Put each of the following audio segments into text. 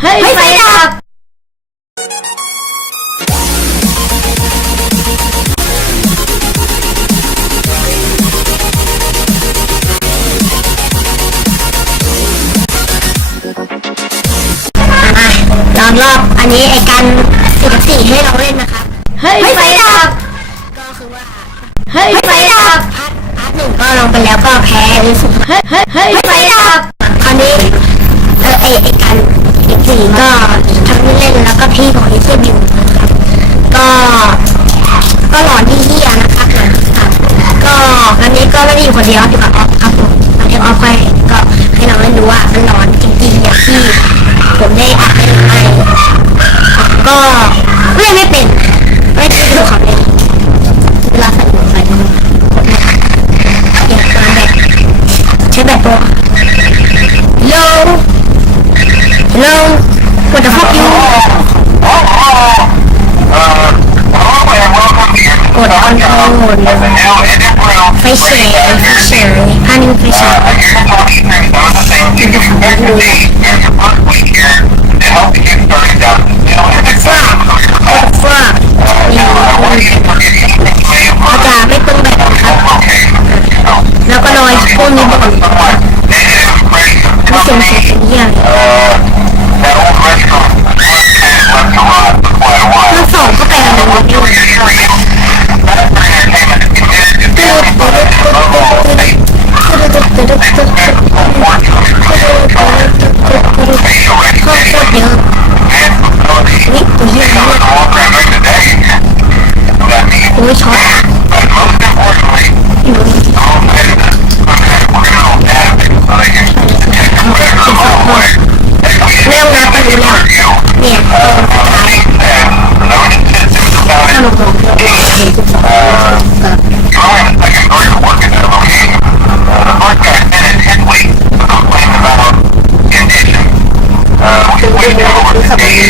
เฮ้ยไฟดับลองรอบอันนี้ไอการสิบสี่ให้เราเล่นนะคะเฮ้ยไฟดับ ก็คือว่า เฮ้ยไฟดับพาร์ทพาร์ทหนึ่งก็ลงไปแล้วก็แพ้รู้สึกเฮ้ยเฮ้ยเฮ้ยไฟดับคราวนี้เออไอไอการ สี่ก็ทั้งเล่นแล้วก็พี่ของลิเซียบิวนะครับก็ ก็หลอนที่เฮียนะคะหลอนที่สามก็อันนี้ก็ไม่ได้อยู่คนเดียวอยู่กับออฟครับผมตอนที่ออฟให้ก็ให้เราเล่นดูว่ามันหลอนจริงๆอย่างที่ผมได้อัดให้ไม่ก็เล่นไม่เป็นไม่ได้ดูเขาเล่นเวลาใส่หัวไปมันอย่างกมาแบบใช้แบบตัว Hello Hello What the fuck you กดออนโทนไฟเฉยไฟเฉยอันนี้ไฟเฉย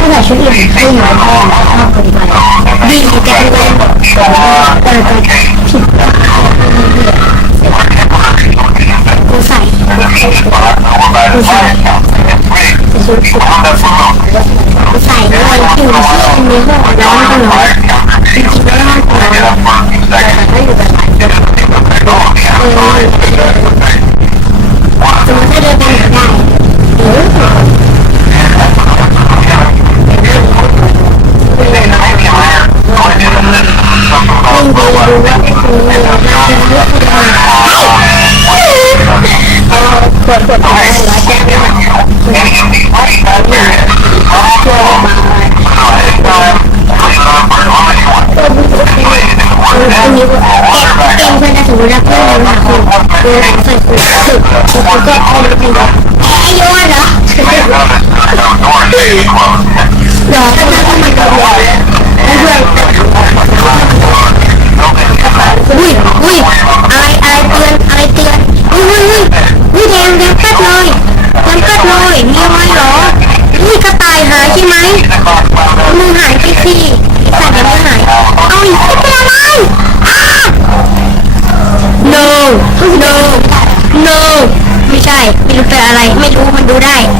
ถ้าใส่ชุดอื่นไม่หน่อยพ่อชอบปฏิบัติดีแต่ไม่ได้เออผิดกูใส่กูใส่ชุดกูใส่ด้วยอยู่ที่มีห้องร้อนกันหรอจริงๆแล้ว ดูว่าไม่คือน่าจะเลือกไม่ได้เอาขวดขวดอะไรร้อยแก้วเนี่ยตัวมาตัวบุกเองอันนี้ก็เก็บเองเพื่อนสมมติรับเพื่อนเราคือดูหลังใส่คือคือคือก็เอาไปเป็นแบบไอ้โยนเหรอเหรอก็น่าจะมันก็เลยให้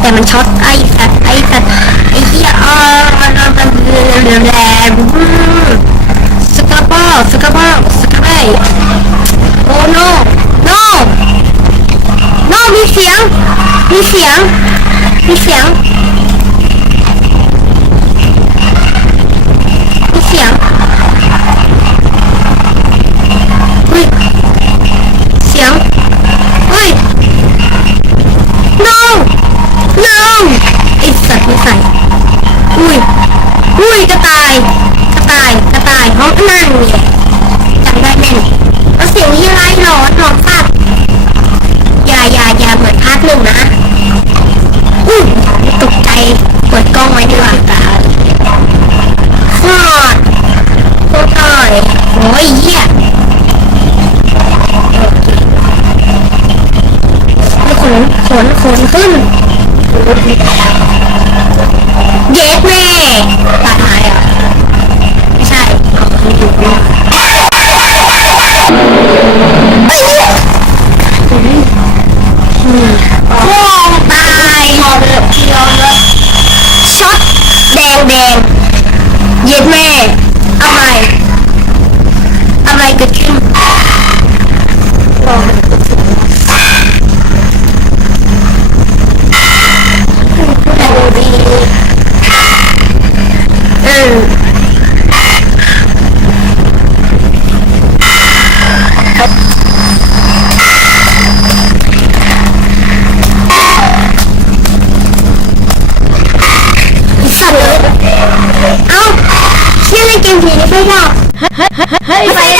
แต่มันช็อตไอ้สัตว์ไอ้สัตว์ไอ้เหี้ยอ่ามันมันเดือดแรงสกาบอลสกาบอลสกาเบย์โอ้ no no no มีเสียง มีเสียง มีเสียง องนั่เนี่ยจำได้แม่นแล้วเสียงนี้อะไรหลอนหลอนสัตว์อย่าอย่าอย่าเหมือนพาร์ทหนึ่งนะอุ้ยตกใจเปิดกล้องไว้ดีกว่าตาฟอดโคตรโอ้ยเหี้ยขนขนขนขึ้นเย็ดแม่ตัดหายเหรอไม่ใช่ เอ เอ้